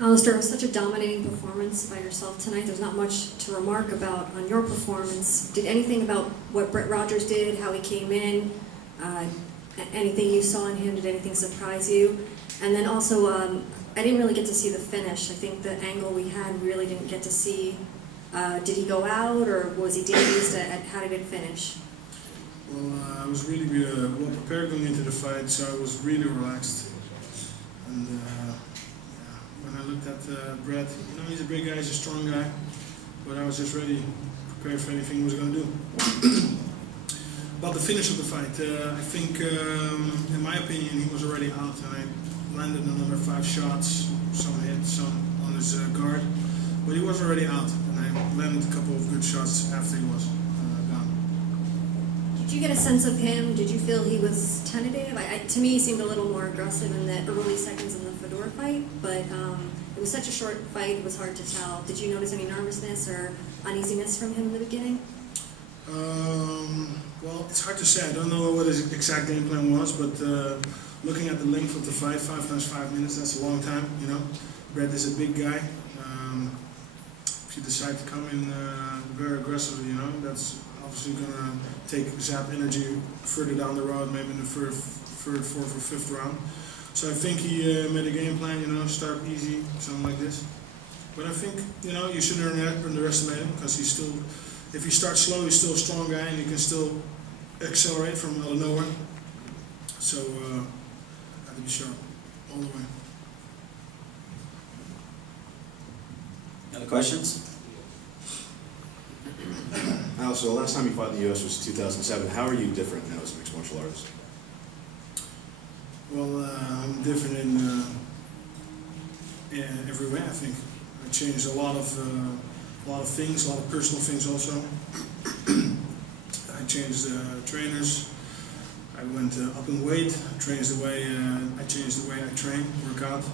Alistair, it was such a dominating performance by yourself tonight. There's not much to remark about on your performance. Did anything about what Brett Rogers did, how he came in, anything you saw in him, did anything surprise you? And then also, I didn't really get to see the finish. I think the angle we had really didn't get to see. Did he go out, or was he dazed? How did it finish? Well, I was really well prepared going into the fight, so I was really relaxed. And when I looked at Brett, he's a big guy, he's a strong guy, but I was just ready, prepared for anything he was going to do. About the finish of the fight, I think, in my opinion, he was already out, and I landed another 5 shots, some hits, some on his guard, but he was already out, and I landed a couple of good shots after he was gone. Did you get a sense of him? Did you feel he was tentative? To me, he seemed a little more aggressive in the early seconds in the Fedor fight, but it was such a short fight, it was hard to tell. Did you notice any nervousness or uneasiness from him in the beginning? Well, it's hard to say. I don't know what his exact game plan was, but looking at the length of the fight, 5 times 5 minutes, that's a long time, Brett is a big guy. If you decide to come in very aggressively, that's obviously going to zap energy further down the road, maybe in the third, fourth, or fifth round. So I think he made a game plan, start easy, something like this. But I think, you shouldn't underestimate him, because he's still, if he starts slow, he's still a strong guy, and he can still accelerate from out of nowhere. So I have to be sharp all the way. Other questions? Alistair, the last time you fought in the U.S. was 2007. How are you different now as a mixed martial artist? Well, I'm different in every way, I think. I changed a lot of things, a lot of personal things also. I changed trainers. I went up in weight. I changed the way I train, work out.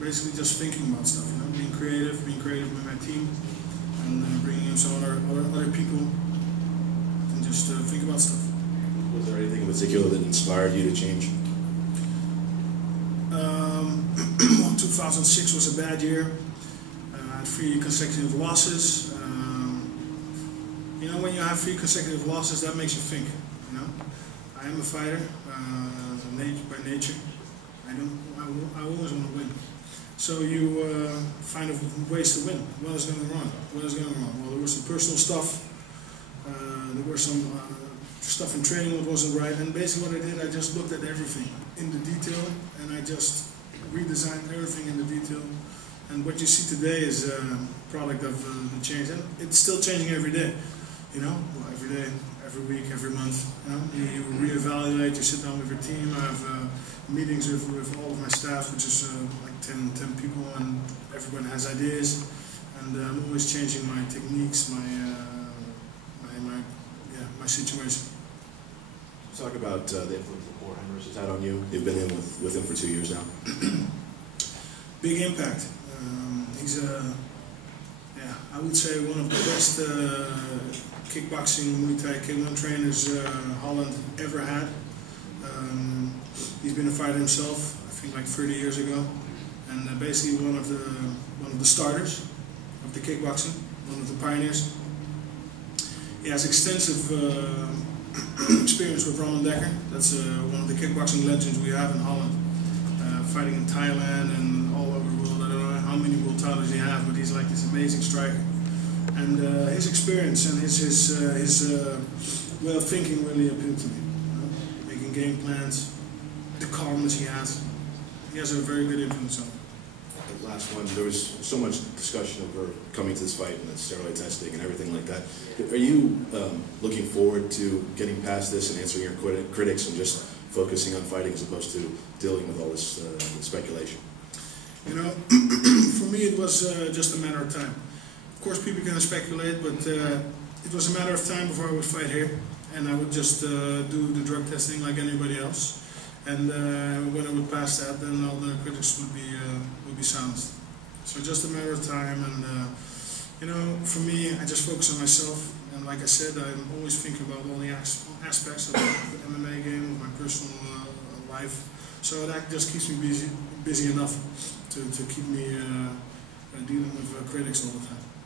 Basically, just thinking about stuff. Being creative with my team, and bringing in some other people, and just think about stuff. Was there anything in particular that inspired you to change? 2006 was a bad year. I had 3 consecutive losses. When you have 3 consecutive losses, that makes you think. I am a fighter by nature. I always want to win. So you find ways to win. What is going wrong? Well, there was some personal stuff. There were some stuff in training that wasn't right. And basically what I did, I just looked at everything in the detail, and I just redesigned everything in the detail. And what you see today is a product of the change. And it's still changing every day. Every day, every week, every month. You reevaluate, you sit down with your team. I have meetings with all of my staff, which is like 10 people, and everyone has ideas. And I'm always changing my techniques, my situation. Let's talk about the influence that Warhammer has had on you. You've been in with him for 2 years now. Big impact. He's I would say one of the best kickboxing, Muay Thai, K1 trainers Holland ever had. He's been a fighter himself, I think like 30 years ago, and basically one of the starters of the kickboxing, one of the pioneers. He has extensive experience with Ronald Dekker. That's one of the kickboxing legends we have in Holland, fighting in Thailand and all over the world. I don't know how many world titles he has, but he's like this amazing striker. And his experience and his way of thinking really appealed to me. Making game plans, the calmness he has. He has a very good influence on me. The last one, there was so much discussion over coming to this fight and the steroid testing and everything like that. Are you looking forward to getting past this and answering your critics and just focusing on fighting as opposed to dealing with all this speculation? For me it was just a matter of time. Of course people can speculate, but it was a matter of time before I would fight here, and I would just do the drug testing like anybody else. And when I would pass that, then all the critics would be silenced. So just a matter of time, and for me, I just focus on myself. And like I said, I'm always thinking about all the aspects of the MMA game, of my personal life. So that just keeps me busy enough. to keep me dealing with critics all the time.